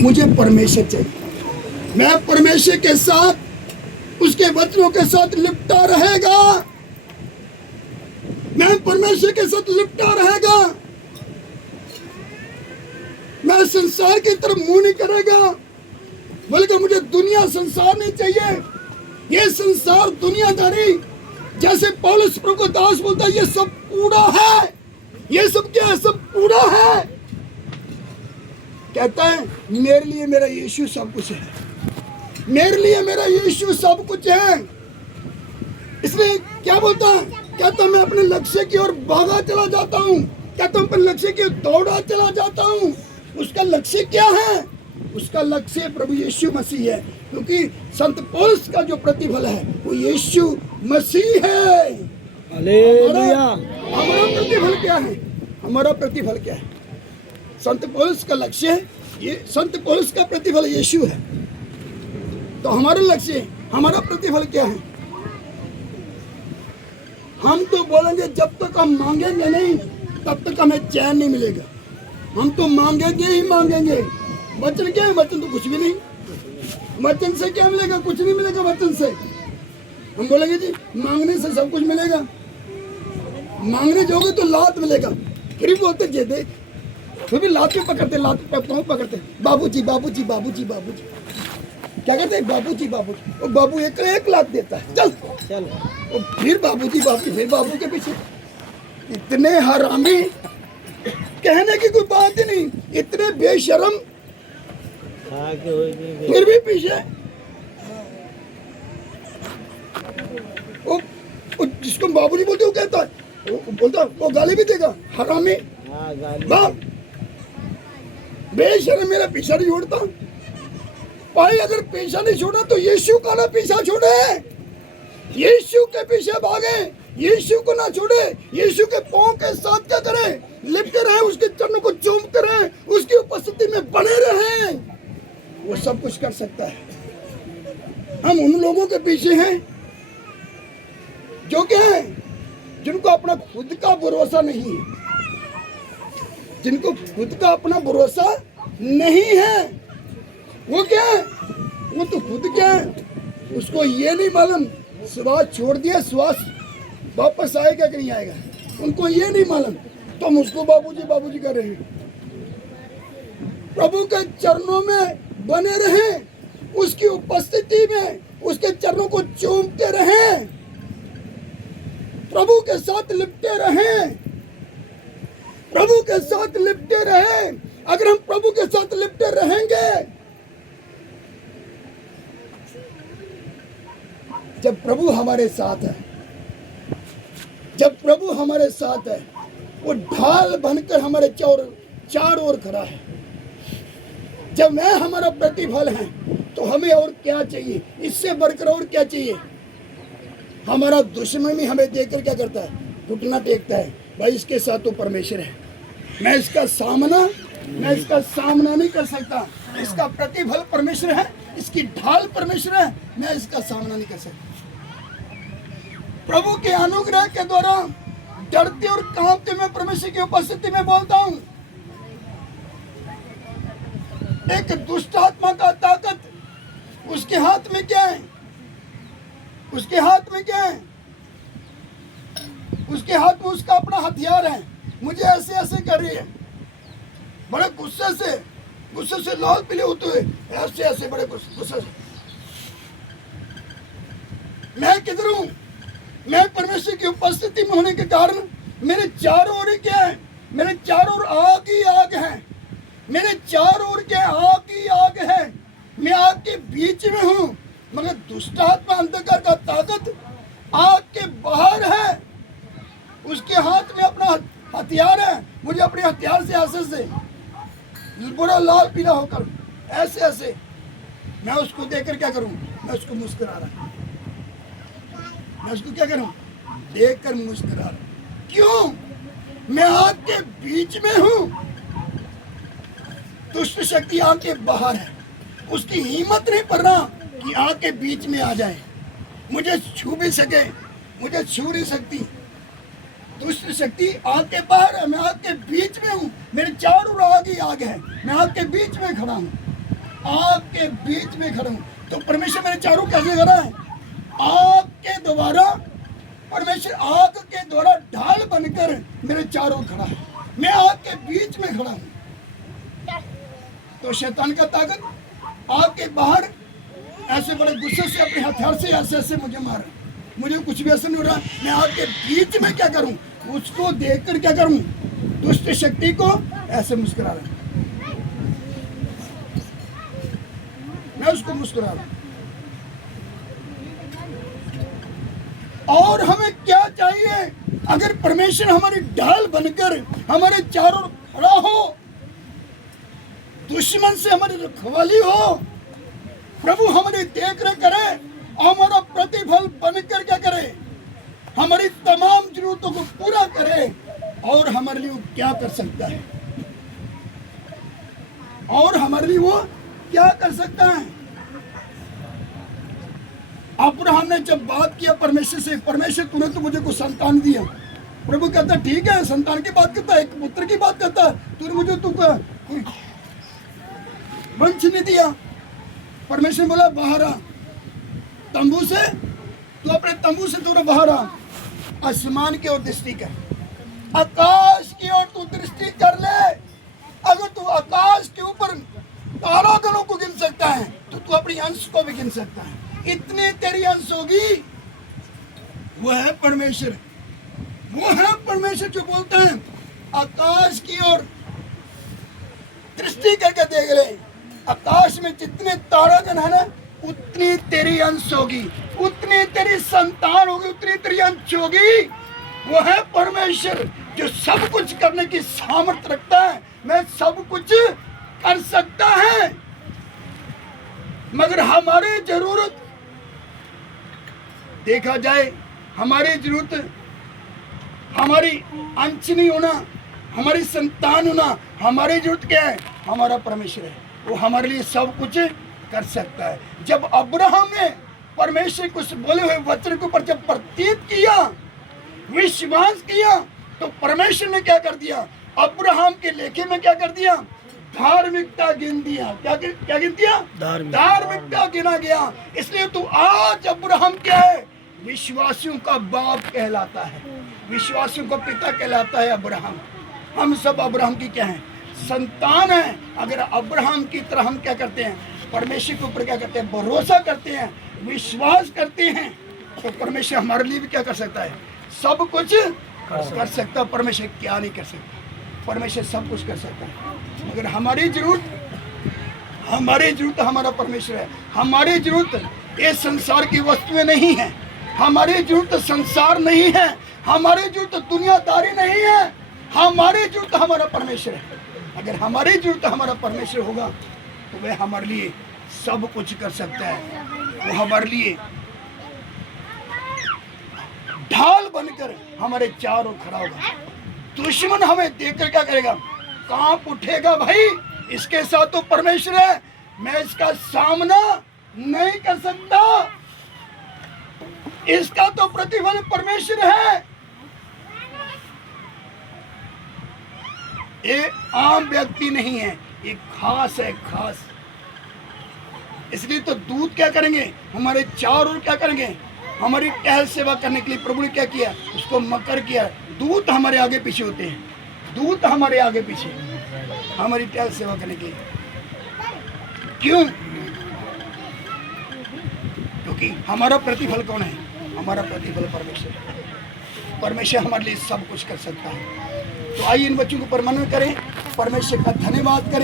मुझे परमेश्वर चाहिए। मैं परमेश्वर के साथ, उसके वचनों के साथ लिपटा रहेगा। मैं परमेश्वर के साथ लिपटा रहेगा। मैं संसार की तरफ मुंह नहीं करेगा, बल्कि मुझे दुनिया संसार नहीं चाहिए। ये संसार दुनियादारी, जैसे पौलुस प्रभु को दास बोलता है, ये सब कूड़ा है। ये सब क्या है? सब कूड़ा है। कहता है मेरे लिए मेरा यीशु सब कुछ है। मेरे लिए मेरा यीशु सब कुछ है। इसलिए क्या बोलता है? कहता मैं अपने लक्ष्य की ओर भागा चला जाता हूँ। कहता हूँ अपने लक्ष्य की ओर दौड़ा चला जाता हूँ। उसका लक्ष्य क्या है? उसका लक्ष्य प्रभु यीशु मसीह है, क्योंकि संत पौलुस का जो प्रतिफल है वो यीशु मसीह है। हालेलुया। हमारा प्रतिफल क्या है? हमारा प्रतिफल क्या है? संत पौलुस का लक्ष्य है, ये संत पौलुस का प्रतिफल यीशु है। तो हमारा लक्ष्य, हमारा प्रतिफल क्या है? हम तो बोलेंगे जब तक हम मांगेंगे नहीं तब तक हमें चैन नहीं मिलेगा। हम तो मांगेंगे ही मांगेंगे। वचन क्या है? वचन तो कुछ भी नहीं। वचन से क्या मिलेगा? कुछ नहीं मिलेगा वचन से। हम बोलेंगे जी मांगने से सब कुछ मिलेगा। मांगने जाओगे तो लात मिलेगा। फिर भी बोलते जे दे, फिर भी लात में पकड़ते, लात पे पकड़ते। बाबूजी बाबूजी बाबूजी बाबूजी क्या कहते हैं? बाबूजी बाबूजी। वो बाबू एक लात देता है, चल चल। और फिर बाबूजी बाबू, फिर बाबू के पीछे। इतने हरामी, कहने की कोई बात ही नहीं। इतने बेशरम, फिर भी पीछे। वो जिसको बाबूजी बोलते वो कहता है, वो बोलता वो गाली भी देगा। हरामी बाप, बेशरम, मेरा पीछा नहीं छोड़ता। भाई अगर पीछा नहीं छोड़ा तो यीशु का ना पीछा छोड़े। यीशु के पीछे भागे, यीशु को ना छोड़े। यीशु के पांव के साथ क्या करें? लिपटे रहे, उसके चरणों को चूमते रहे, उसकी उपस्थिति में बने रहे। वो सब कुछ कर सकता है। हम उन लोगों के पीछे हैं जो क्या है? जिनको अपना खुद का भरोसा नहीं है। जिनको खुद का अपना भरोसा नहीं है, वो क्या है? वो तो खुद क्या है? उसको ये नहीं मालूम श्वास छोड़ दिया, श्वास वापस आएगा कि नहीं आएगा, उनको ये नहीं मालूम। तो हम उसको बाबूजी बाबूजी कर रहे हैं। प्रभु के चरणों में बने रहें, उसकी उपस्थिति में उसके चरणों को चूमते रहें, प्रभु के साथ लिपटे रहें, प्रभु के साथ लिपटे रहें। अगर हम प्रभु के साथ लिपटे रहेंगे, जब प्रभु हमारे साथ है, जब प्रभु हमारे साथ है, वो ढाल बनकर हमारे चारों ओर खड़ा है। जब वह हमारा प्रतिफल है तो हमें और क्या चाहिए? इससे बढ़कर और क्या चाहिए? हमारा दुश्मन भी हमें देखकर क्या करता है? घुटना टेकता है। भाई इसके साथ तो परमेश्वर है, मैं इसका सामना नहीं कर सकता। इसका प्रतिफल परमेश्वर है, इसकी ढाल परमेश्वर है, मैं इसका सामना नहीं कर सकता। प्रभु के अनुग्रह के द्वारा डरते और कांपते मैं परमेश्वर की उपस्थिति में बोलता हूं। एक दुष्ट आत्मा का ताकत उसके हाथ में क्या है? उसके हाथ में क्या है? उसके हाथ में उसका अपना हथियार है। मुझे ऐसे ऐसे कर रही है, बड़े गुस्से से लाल पीले होते हुए, ऐसे ऐसे बड़े गुस्से से। मैं किधर हूं? मैं परमेश्वर की उपस्थिति में होने के कारण मेरे चारों ओर क्या है? मेरे चारों ओर आग ही आग है। मेरे चारों ओर क्या? आग ही आग है। मैं आग के बीच में हूं, मगर दुष्ट आत्मा अंधकार का ताकत आग के बाहर है। उसके हाथ में अपना हथियार है। मुझे अपने हथियार से ऐसे से बड़ा लाल पीला होकर ऐसे ऐसे मैं उसको देखकर क्या करूं? मैं उसको मुस्कुरा रहा, मैं उसको क्या करूं? देखकर मुस्कुरा रहा। क्यों? मैं आग के बीच में हूं। दुष्ट शक्ति आग के बाहर है, उसकी हिम्मत नहीं पड़ रहा कि आग के बीच में आ जाए, मुझे छू भी सके। मुझे छू नहीं सकती। दुष्ट शक्ति आग के बाहर है, मैं आग के बीच में हूँ। मेरे चारों ओर आग ही आग है, मैं आग के बीच में खड़ा हूँ। आग के बीच में खड़ा हूँ। तो परमेश्वर मेरे चारों कैसे खड़ा है? आग के द्वारा, परमेश्वर आग के द्वारा ढाल बनकर मेरे चारों खड़ा है। मैं आग के बीच में खड़ा हूँ। तो शैतान का ताकत आग के बाहर ऐसे बड़े गुस्से से अपने हथियार से ऐसे ऐसे मुझे मारा, मुझे कुछ भी असर नहीं हो रहा। मैं आग के बीच में क्या करूं? उसको देखकर क्या करूं? दुष्ट शक्ति को ऐसे मुस्कुरा रहा, मैं उसको मुस्कुरा रहा। और हमें क्या चाहिए? अगर परमेश्वर हमारी ढाल बनकर हमारे चारों खड़ा हो, दुश्मन से हमारी रखवाली हो, प्रभु हमारी देख रेख करे, हमारा प्रतिफल बनकर क्या करे? हमारी तमाम जरूरतों को पूरा करे। और हमारे लिए वो क्या कर सकता है? और हमारे लिए वो क्या कर सकता है? अब्राहम ने जब बात किया परमेश्वर से, परमेश्वर तूने तो मुझे कुछ संतान दिया। प्रभु कहता ठीक है, संतान की बात करता है, एक पुत्र की बात करता है, तूने मुझे तो कोई वंश नहीं दिया। परमेश्वर बोला बाहर आ, तंबू से, तू अपने तंबू से तू बाहर आ, आसमान की ओर दृष्टि कर, आकाश की ओर तू दृष्टि कर ले। अगर तू आकाश के ऊपर तारागणों को गिन सकता है तो तू अपनी अंश को भी गिन सकता है। इतनी तेरी अंश होगी। वो है परमेश्वर, वो है परमेश्वर जो बोलते हैं आकाश की ओर दृष्टि करके देख ले, आकाश में जितने तारागण है ना, उतनी तेरी अंश होगी, उतनी तेरी संतान होगी, उतनी तेरी अंश होगी। वो है परमेश्वर जो सब कुछ करने की सामर्थ्य रखता है। मैं सब कुछ कर सकता है, मगर हमारी जरूरत देखा जाए, हमारी जरूरत हमारी अंश नहीं होना, हमारी संतान होना। हमारी जरूरत क्या है? हमारा परमेश्वर है, वो हमारे लिए सब कुछ कर सकता है। जब अब्राहम ने परमेश्वर को बोले हुए वचन के ऊपर जब प्रतीत किया, विश्वास किया, तो परमेश्वर ने क्या कर दिया? अब्राहम के लेखे में क्या कर दिया? धार्मिकता गिन दिया। क्या गिन दिया? धार्मिकता गिना गया। इसलिए तू आज अब्राहम क्या है? विश्वासियों का बाप कहलाता है, विश्वासियों का पिता कहलाता है अब्राहम। हम सब अब्राहम की क्या है? संतान है। अगर अब्राहम की तरह हम क्या करते हैं? परमेश्वर के ऊपर क्या करते हैं? भरोसा करते हैं, विश्वास करते हैं, तो परमेश्वर हमारे लिए भी क्या कर सकता है? सब कुछ कर सकता है। परमेश्वर क्या नहीं कर सकता? परमेश्वर सब कुछ कर सकता है। मगर हमारी जरूरत हमारा परमेश्वर है। हमारी जरूरत ये संसार की वस्तुएं नहीं है, हमारी जरूरत संसार नहीं है, हमारी जरूरत दुनियादारी नहीं है, हमारी जरूरत हमारा परमेश्वर है। अगर हमारी जरूरत हमारा परमेश्वर होगा तो वह हमारे लिए सब कुछ कर सकता है। वो हमारे लिए ढाल बनकर हमारे चारों खड़ा होगा। दुश्मन हमें देखकर क्या करेगा? कांप उठेगा, भाई इसके साथ तो परमेश्वर है, मैं इसका सामना नहीं कर सकता, इसका तो प्रतिफल परमेश्वर है। ये आम व्यक्ति नहीं है, ये खास है, खास। इसलिए तो दूत क्या करेंगे? हमारे चारों क्या करेंगे? हमारी टहल सेवा करने के लिए प्रभु ने क्या किया? उसको मकर किया। दूत हमारे आगे पीछे होते हैं, दूत हमारे आगे पीछे हमारी टहल सेवा करने के लिए। क्यों? क्योंकि हमारा प्रतिफल कौन है? हमारा प्रतिफल परमेश्वर। परमेश्वर हमारे लिए सब कुछ कर सकता है। तो आइए इन बच्चों को परमानंद करें, परमेश्वर का धन्यवाद करें।